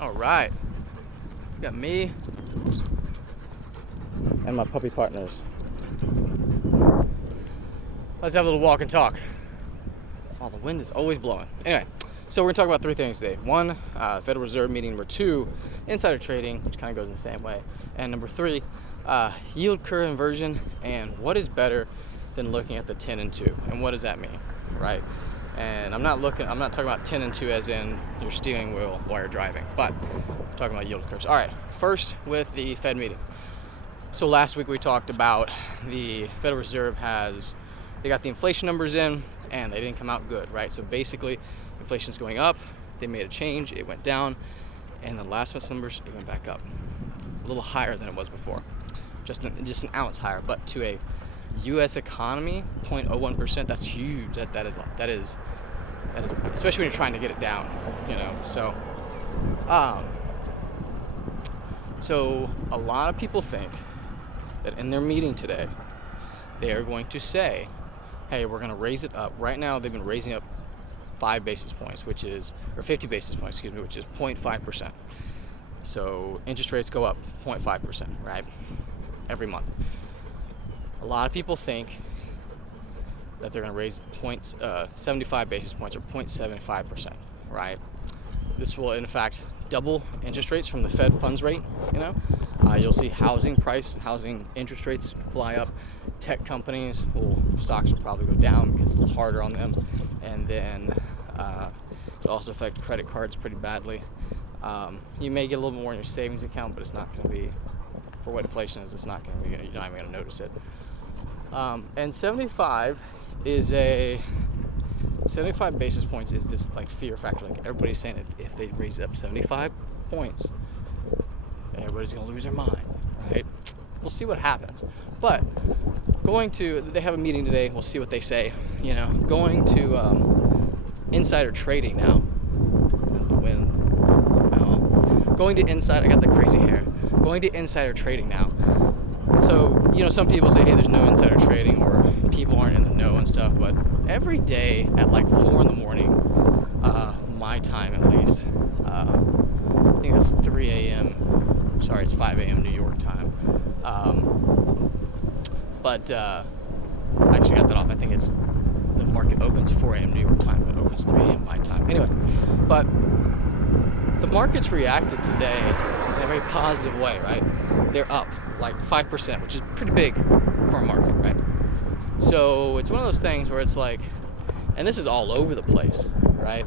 All right. Got me and my puppy partners. Let's have a little walk and talk. Oh, the wind is always blowing. Anyway, so we're gonna talk about three things today. One, Federal Reserve meeting. Number two, insider trading, which kind of goes in the same way. And number three, yield curve inversion. And what is better than looking at the 10 and 2? And what does that mean, right? And I'm not talking about 10 and 2 as in your steering wheel while you're driving, but I'm talking about yield curves. All right, first with the Fed meeting. So last week we talked about the Federal Reserve they got the inflation numbers in and they didn't come out good, right? So basically inflation's going up, they made a change, it went down, and the last month's numbers, it went back up. A little higher than it was before. Just an ounce higher, but to a US economy, 0.01%, that's huge. That is especially when you're trying to get it down, you know. So a lot of people think that in their meeting today, they are going to say, hey, we're going to raise it up. Right now, they've been raising up 50 basis points, which is 0.5%. So interest rates go up 0.5%, right? Every month. A lot of people think that they're going to raise 75 basis points or 0.75%, right? This will, in fact, double interest rates from the Fed funds rate, you know. You'll see housing interest rates fly up. Tech companies, stocks will probably go down because it's a little harder on them. And then it'll also affect credit cards pretty badly. You may get a little more in your savings account, but it's not going to be, for what inflation is, you're not even going to notice it. And 75 basis points is this like fear factor. Like everybody's saying if they raise it up 75 points, everybody's going to lose their mind, right? We'll see what happens. But they have a meeting today. We'll see what they say. You know, going to insider trading now. There's the wind. Going to I got the crazy hair. Going to insider trading now. So, you know, some people say, hey, there's no insider trading or people aren't in the know and stuff, but every day at like 4 in the morning, my time at least, I think it's 3 a.m. Sorry, it's 5 a.m. New York time. But I actually got that off. I think it's the market opens 4 a.m. New York time, but it opens 3 a.m. my time. Anyway, but the market's reacted today in a very positive way, right? They're up like 5%, which is pretty big for a market, right? So it's one of those things where it's like, and this is all over the place, right?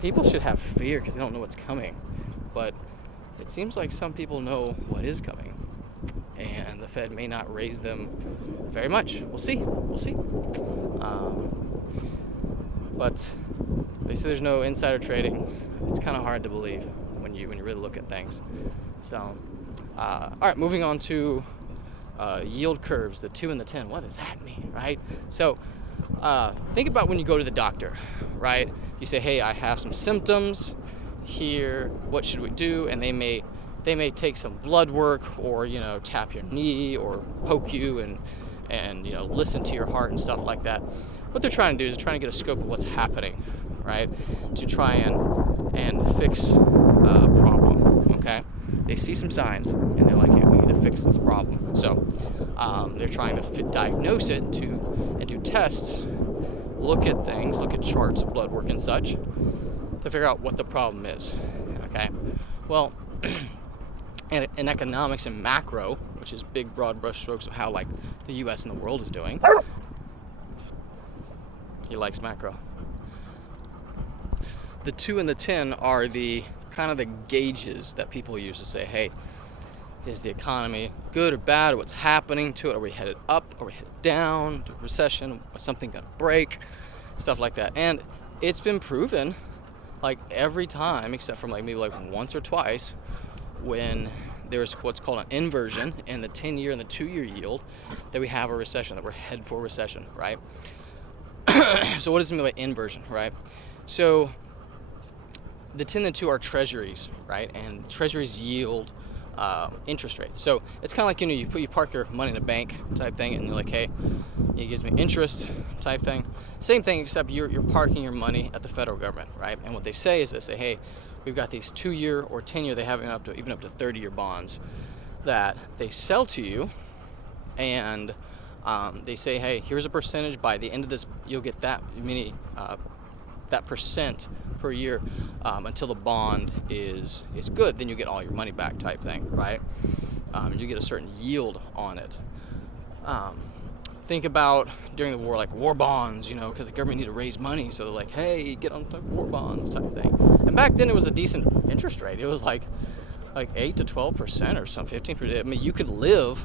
People should have fear because they don't know what's coming, but it seems like some people know what is coming, and the Fed may not raise them very much. We'll see. But they say there's no insider trading. It's kind of hard to believe when you really look at things. So, all right, moving on to yield curves, the 2 and the 10. What does that mean, right? So, think about when you go to the doctor, right? You say, hey, I have some symptoms here. What should we do? And they may take some blood work, or you know, tap your knee or poke you and you know, listen to your heart and stuff like that. What they're trying to do is trying to get a scope of what's happening, right? To try and fix a problem. Okay. They see some signs and they're like, hey, we need to fix this problem. So they're trying to diagnose it and do tests, look at things, look at charts of blood work and such to figure out what the problem is. Okay. Well, in economics and macro, which is big broad brush strokes of how like the US and the world is doing. He likes macro. The 2 and the 10 are the kind of the gauges that people use to say, hey, is the economy good or bad? What's happening to it? Are we headed up? Are we headed down to recession? Is something gonna break? Stuff like that. And it's been proven like every time, except for like maybe like once or twice, when there's what's called an inversion in the 10-year and the 2-year yield, that we have a recession, that we're headed for a recession, right? So what does it mean by inversion, right? So the 10 and 2 are treasuries, right? And treasuries yield interest rates. So it's kind of like, you know, you park your money in a bank type thing, and you're like, hey, it gives me interest type thing. Same thing, except you're parking your money at the federal government, right? And what they say is they say, hey, we've got these 2-year or 10-year, they have even up to 30-year bonds that they sell to you, and they say, hey, here's a percentage. By the end of this, you'll get that percent per year until the bond is good. Then you get all your money back, type thing, right? You get a certain yield on it. Think about during the war, like war bonds, because the government needed to raise money, so they're like, hey, get on war bonds, type thing. And back then, it was a decent interest rate. It was like 8 to 12% or some 15%. I mean, you could live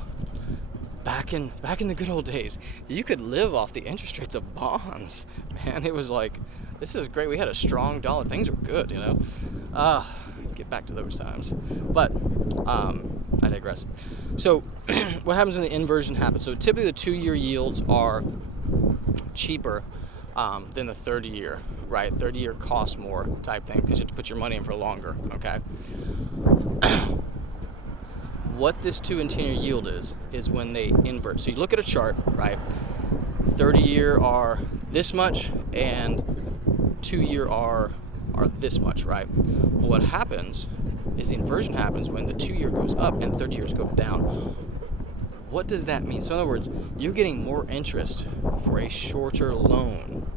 back in the good old days. You could live off the interest rates of bonds, man. It was like, this is great. We had a strong dollar. Things were good, Get back to those times. But I digress. So what happens when the inversion happens? So typically the 2-year yields are cheaper than the 30-year, right? 30-year costs more, type thing, because you have to put your money in for longer, okay? What this 2 and 10-year yield is when they invert. So you look at a chart, right? 30-year are this much, and 2-year are this much, right? Well, what happens is the inversion happens when the 2-year goes up and 30 years go down. What does that mean? So in other words, you're getting more interest for a shorter loan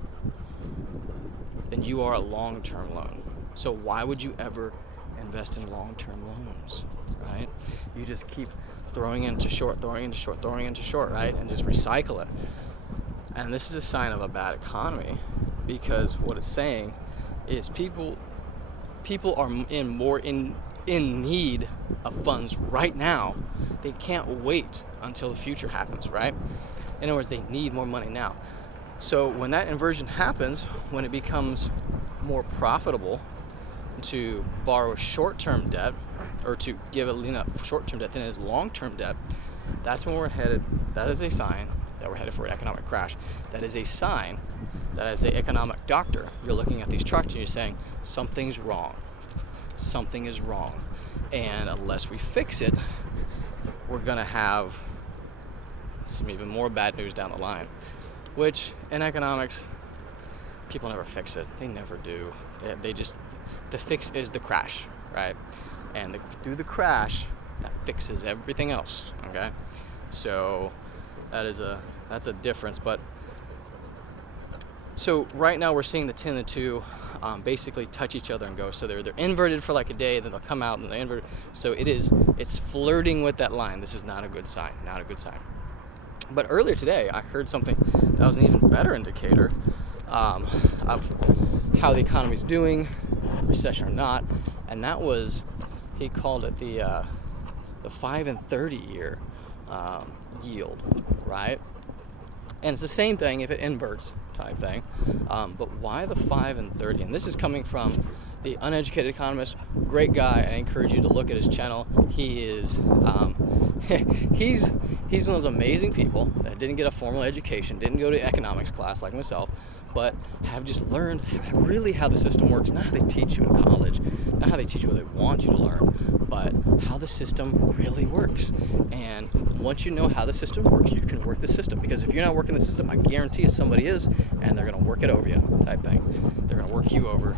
than you are a long-term loan. So why would you ever invest in long-term loans, right? You just keep throwing into short, throwing into short, throwing into short, right? And just recycle it. And this is a sign of a bad economy, because what it's saying is people are more in need of funds right now. They can't wait until the future happens, right? In other words, they need more money now. So when that inversion happens, when it becomes more profitable to borrow short-term debt, or to give a short-term debt than it is long-term debt, that's when we're headed. That is a sign that we're headed for an economic crash. That is a sign that, as an economic doctor, you're looking at these charts and you're saying something's wrong. Something is wrong, and unless we fix it, we're gonna have some even more bad news down the line. Which in economics, people never fix it. They never do. The fix is the crash, right? And through the crash, that fixes everything else. Okay, so that's a difference. But so right now we're seeing the 10 and the 2 basically touch each other and go. So they're inverted for like a day, then they'll come out and they invert. So it's flirting with that line. This is not a good sign. Not a good sign. But earlier today, I heard something that was an even better indicator of how the economy's doing, recession or not, and that was, he called it the 5 and 30-year yield, right? And it's the same thing if it inverts, type thing. But why the 5 and 30? And this is coming from the Uneducated Economist. Great guy. I encourage you to look at his channel. He is he's one of those amazing people that didn't get a formal education, didn't go to economics class like myself, but have just learned really how the system works. Not how they teach you in college, not how they teach you what they want you to learn, but how the system really works. And once you know how the system works, you can work the system. Because if you're not working the system, I guarantee you somebody is, and they're going to work it over you, type thing. They're going to work you over.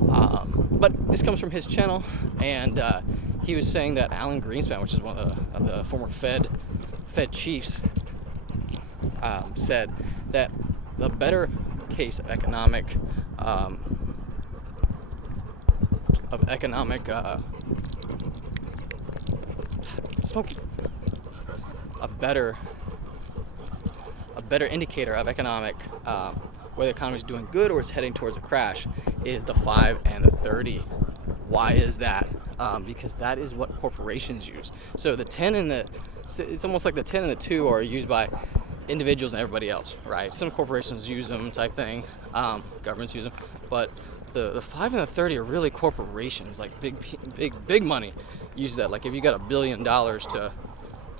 But this comes from his channel, and he was saying that Alan Greenspan, which is one of the former Fed chiefs, said that the better case of economic a better indicator of economic whether the economy is doing good or it's heading towards a crash is the 5 and the 30. Why is that? Because that is what corporations use. So the 10 and it's almost like the 10 and the 2 are used by individuals and everybody else, right? Some corporations use them, type thing. Governments use them, but the 5 and the 30 are really corporations, like big money use that. Like if you got $1 billion to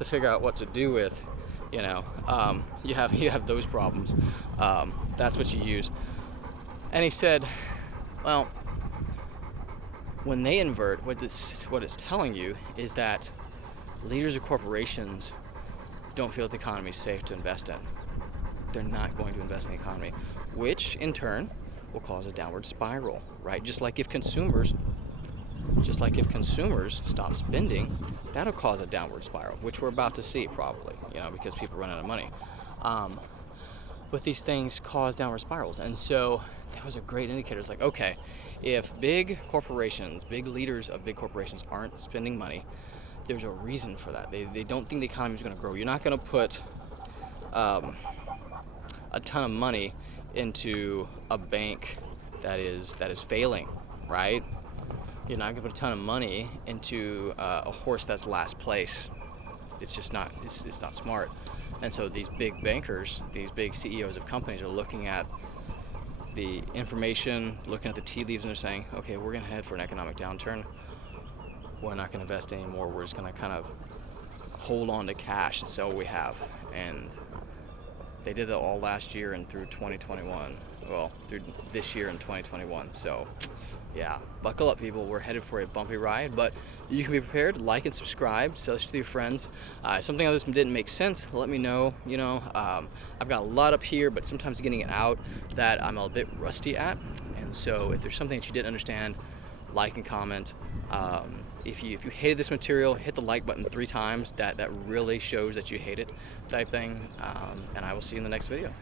figure out what to do with, you have those problems. That's what you use. And he said, well, when they invert, what it's telling you is that leaders of corporations don't feel that the economy is safe to invest in. They're not going to invest in the economy, which in turn will cause a downward spiral, right? Just like if consumers just like if consumers stop spending, that'll cause a downward spiral, which we're about to see probably, because people run out of money. But these things cause downward spirals. And so that was a great indicator. It's like, okay, if big corporations, big leaders of big corporations aren't spending money, there's a reason for that. They don't think the economy is going to grow. You're not going to put a ton of money into a bank that is failing, right? You're not going to put a ton of money into a horse that's last place. It's just not. It's not smart. And so these big bankers, these big CEOs of companies are looking at the information, looking at the tea leaves, and they're saying, okay, we're going to head for an economic downturn. We're not going to invest anymore. We're just going to kind of hold on to cash and sell what we have. And they did that all last year and through 2021. Well, through this year and 2021. So, yeah, buckle up, people. We're headed for a bumpy ride, but you can be prepared. Like and subscribe. Share this with your friends. If something on this didn't make sense, let me know. I've got a lot up here, but sometimes getting it out that I'm a bit rusty at. And so, if there's something that you didn't understand, like and comment. If you hated this material, hit the like button 3 times. That really shows that you hate it, type thing. And I will see you in the next video.